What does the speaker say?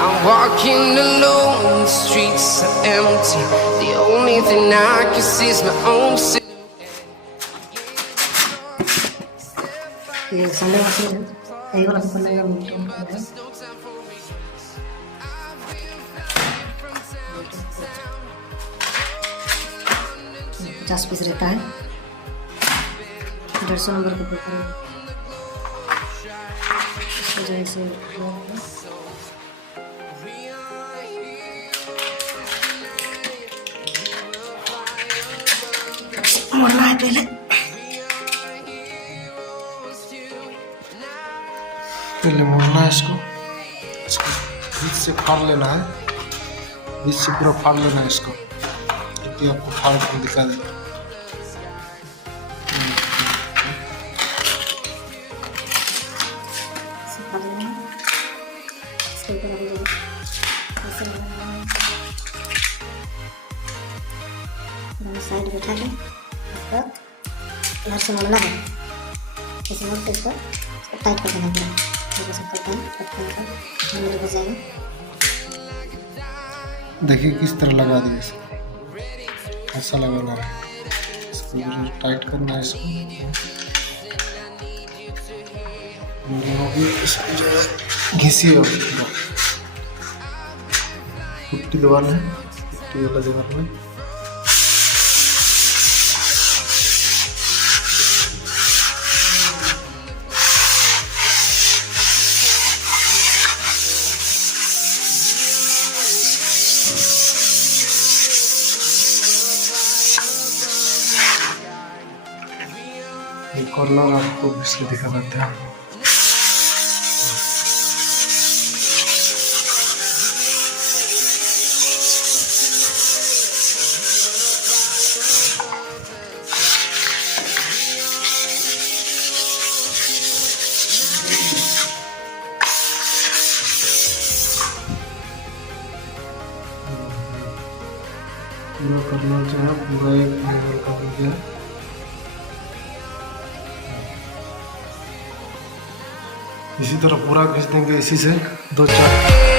I'm walking alone, the streets are empty. The only thing I can see is my own Sunday was $50 पीस रहता है, 150 नंबर का पेपर है, इस वजह से मोड़ना है पहले मोड़ना है इसको बीच से फाड़ लेना है, बीच से पूरा फाड़ लेना है इसको, क्योंकि आपको फाड़ कर दिखा देगा। साइड बैठा के इसको इधर से मोड़ना है, ऐसे मोड़ के इसको टाइट कर देना पूरा, जैसे सब करते हैं कट हो जाएगा। देखिए किस तरह लगा दिया इसको, ऐसा लगाना है, इसको टाइट करना है, इसको घिसी और पुट्टी दबाना है, पुट्टी वाला जगह में कॉर्नर आपको इसको दिखा देते हैं। पूरा करना चाहिए, पूरा एक लेवल का हो गया। इसी तरह पूरा खींच देंगे, इसी से 2-4